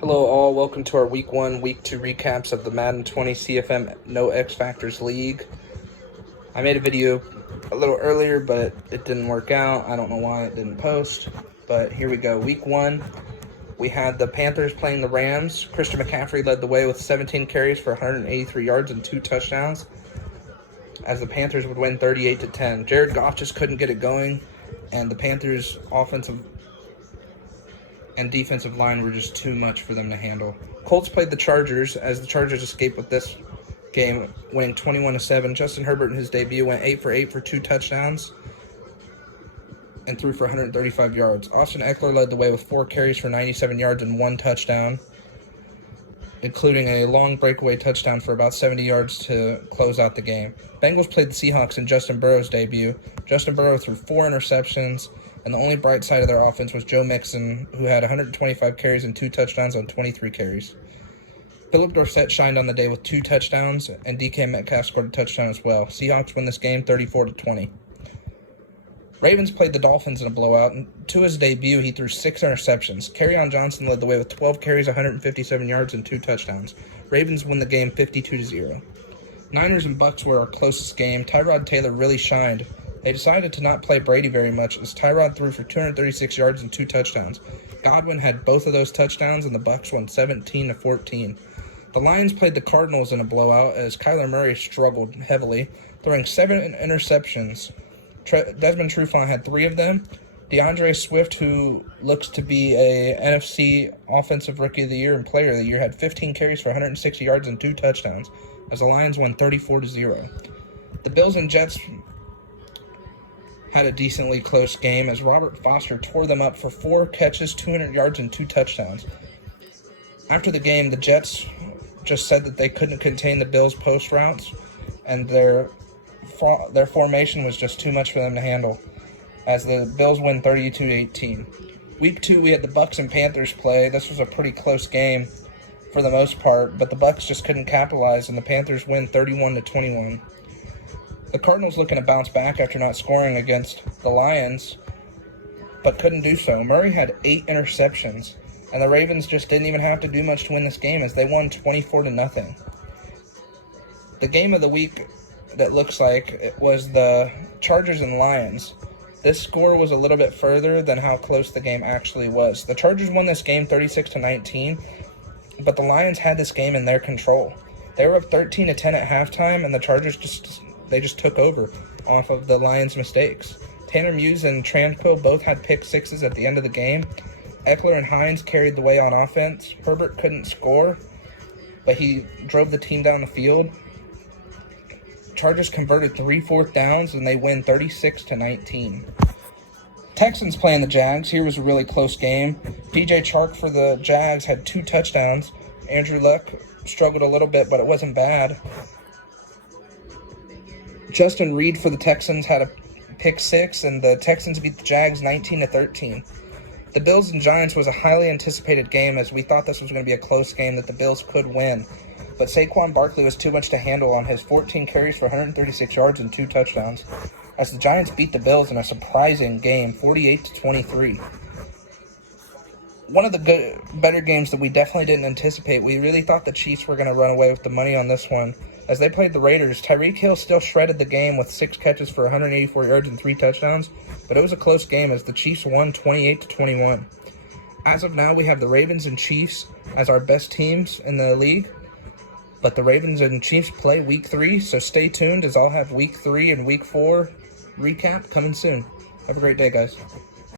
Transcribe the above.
Hello all, welcome to our Week 1, Week 2 recaps of the Madden 20 CFM No X Factors League. I made a video a little earlier, but it didn't work out. I don't know why it didn't post, but here we go. Week 1, we had the Panthers playing the Rams. Christian McCaffrey led the way with 17 carries for 183 yards and 2 touchdowns, as the Panthers would win 38-10. Jared Goff just couldn't get it going, and the Panthers' offensive and defensive line were just too much for them to handle. Colts played the Chargers, as the Chargers escaped with this game, winning 21-7. Justin Herbert in his debut went 8 for 8 for 2 touchdowns and threw for 135 yards. Austin Eckler led the way with 4 carries for 97 yards and 1 touchdown, including a long breakaway touchdown for about 70 yards to close out the game. Bengals played the Seahawks in Justin Burrow's debut. Justin Burrow threw 4 interceptions, and the only bright side of their offense was Joe Mixon, who had 125 carries and 2 touchdowns on 23 carries. Philip Dorsett shined on the day with 2 touchdowns, and DK Metcalf scored a touchdown as well. Seahawks win this game 34-20. Ravens played the Dolphins in a blowout, and to his debut, he threw 6 interceptions. Kerryon Johnson led the way with 12 carries, 157 yards, and 2 touchdowns. Ravens win the game 52-0. Niners and Bucks were our closest game. Tyrod Taylor really shined. They decided to not play Brady very much, as Tyrod threw for 236 yards and 2 touchdowns. Godwin had both of those touchdowns, and the Bucks won 17-14. The Lions played the Cardinals in a blowout, as Kyler Murray struggled heavily, throwing 7 interceptions. Desmond Trufant had 3 of them. DeAndre Swift, who looks to be a NFC Offensive Rookie of the Year and Player of the Year, had 15 carries for 160 yards and 2 touchdowns, as the Lions won 34-0. The Bills and Jets had a decently close game, as Robert Foster tore them up for 4 catches, 200 yards, and 2 touchdowns. After the game, the Jets just said that they couldn't contain the Bills' post routes, and their formation was just too much for them to handle, as the Bills win 32-18. Week 2, we had the Bucks and Panthers play. This was a pretty close game for the most part, but the Bucks just couldn't capitalize, and the Panthers win 31-21. The Cardinals looking to bounce back after not scoring against the Lions, but couldn't do so. Murray had 8 interceptions, and the Ravens just didn't even have to do much to win this game, as they won 24-0. The game of the week that looks like it was the Chargers and Lions. This score was a little bit further than how close the game actually was. The Chargers won this game 36-19, but the Lions had this game in their control. They were up 13-10 at halftime, and the Chargers just took over off of the Lions' mistakes. Tanner Muse and Tranquill both had pick sixes at the end of the game. Eckler and Hines carried the way on offense. Herbert couldn't score, but he drove the team down the field. Chargers converted 3 fourth downs, and they win 36-19. Texans playing the Jags. Here was a really close game. DJ Chark for the Jags had 2 touchdowns. Andrew Luck struggled a little bit, but it wasn't bad. Justin Reed for the Texans had a pick 6, and the Texans beat the Jags 19-13. The Bills and Giants was a highly anticipated game, as we thought this was going to be a close game that the Bills could win. But Saquon Barkley was too much to handle on his 14 carries for 136 yards and 2 touchdowns, as the Giants beat the Bills in a surprising game, 48-23. One of the better games that we definitely didn't anticipate. We really thought the Chiefs were going to run away with the money on this one, as they played the Raiders. Tyreek Hill still shredded the game with 6 catches for 184 yards and 3 touchdowns, but it was a close game, as the Chiefs won 28-21. As of now, we have the Ravens and Chiefs as our best teams in the league, but the Ravens and Chiefs play Week 3, so stay tuned, as I'll have Week 3 and Week 4 recap coming soon. Have a great day, guys.